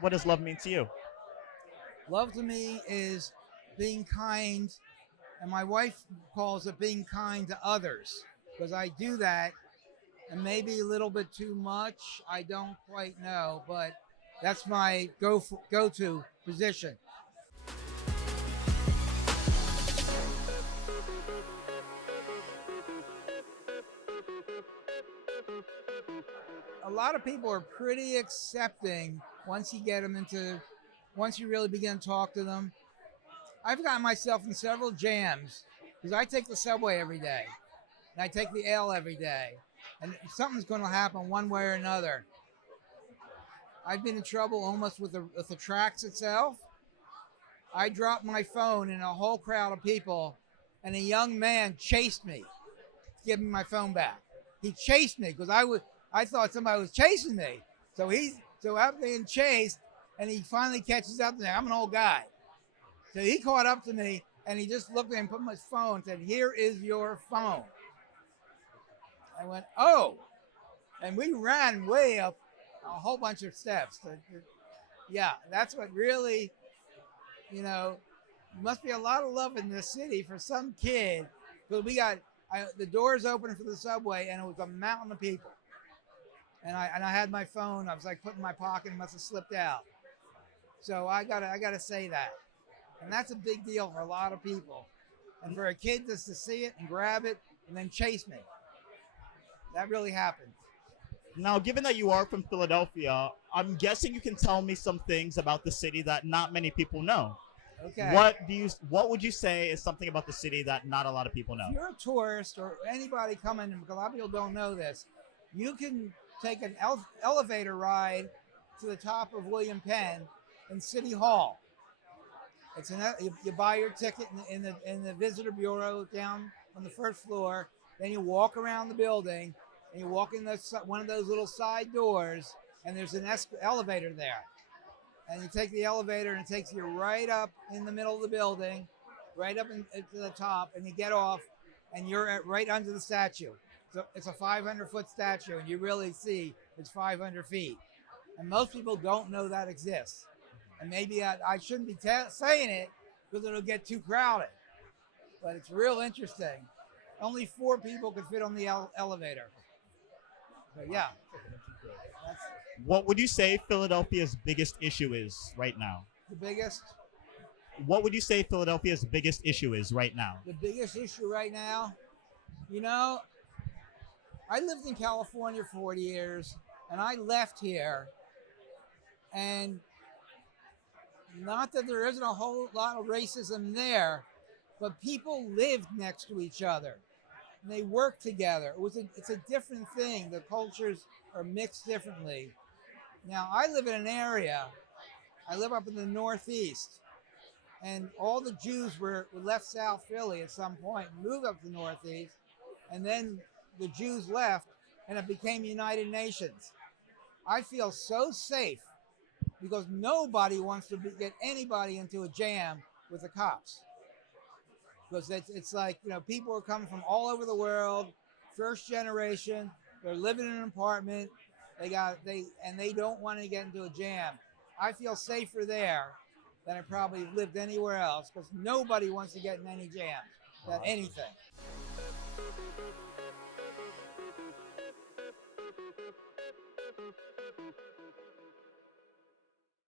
what does love mean to you? Love to me is being kind, and my wife calls it being kind to others because I do that, and maybe a little bit too much. I don't quite know, but that's my go to position. A lot of people are pretty accepting once you get them into, once you really begin to talk to them. I've gotten myself in several jams because I take the subway every day and I take the L every day, and something's going to happen one way or another. I've been in trouble almost with the tracks itself. I dropped my phone in a whole crowd of people, and a young man chased me to give me my phone back. He chased me because I thought somebody was chasing me. So I'm being chased, and he finally catches up to me. I'm an old guy, so he caught up to me, and he just looked at me and put my phone and said, "Here is your phone." I went, "Oh," and we ran way up a whole bunch of steps. Yeah, that's what really, must be a lot of love in this city for some kid. Because the doors open for the subway, and it was a mountain of people. And I had my phone. I was like put in my pocket and must have slipped out. So I gotta say that, and that's a big deal for a lot of people. And for a kid just to see it and grab it and then chase me, that really happened. Now, given that you are from Philadelphia, I'm guessing you can tell me some things about the city that not many people know. Okay. What would you say is something about the city that not a lot of people know? If you're a tourist or anybody coming, because a lot of people don't know this, you can take an elevator ride to the top of William Penn in City Hall. You buy your ticket in the visitor bureau down on the first floor. Then you walk around the building, and you walk in one of those little side doors, and there's an elevator there. And you take the elevator, and it takes you right up in the middle of the building, right up to the top, and you get off, and you're right under the statue. So it's a 500-foot statue, and you really see it's 500 feet. And most people don't know that exists. And maybe I shouldn't be saying it because it'll get too crowded. But it's real interesting. Only 4 people could fit on the elevator. But yeah, that's What would you say Philadelphia's biggest issue is right now? the biggest. What would you say Philadelphia's biggest issue is right now? The biggest issue right now, you know, I lived in California for 40 years, and I left here, and not that there isn't a whole lot of racism there, but people lived next to each other, and they worked together. It's a different thing. The cultures are mixed differently. Now, I live in an area, I live up in the Northeast, and all the Jews were left South Philly at some point and moved up to the Northeast, and then the Jews left, and it became United Nations. I feel so safe because nobody wants to get anybody into a jam with the cops. Because it's like, people are coming from all over the world, first generation, they're living in an apartment, they don't want to get into a jam. I feel safer there than I probably lived anywhere else because nobody wants to get in any jams about anything.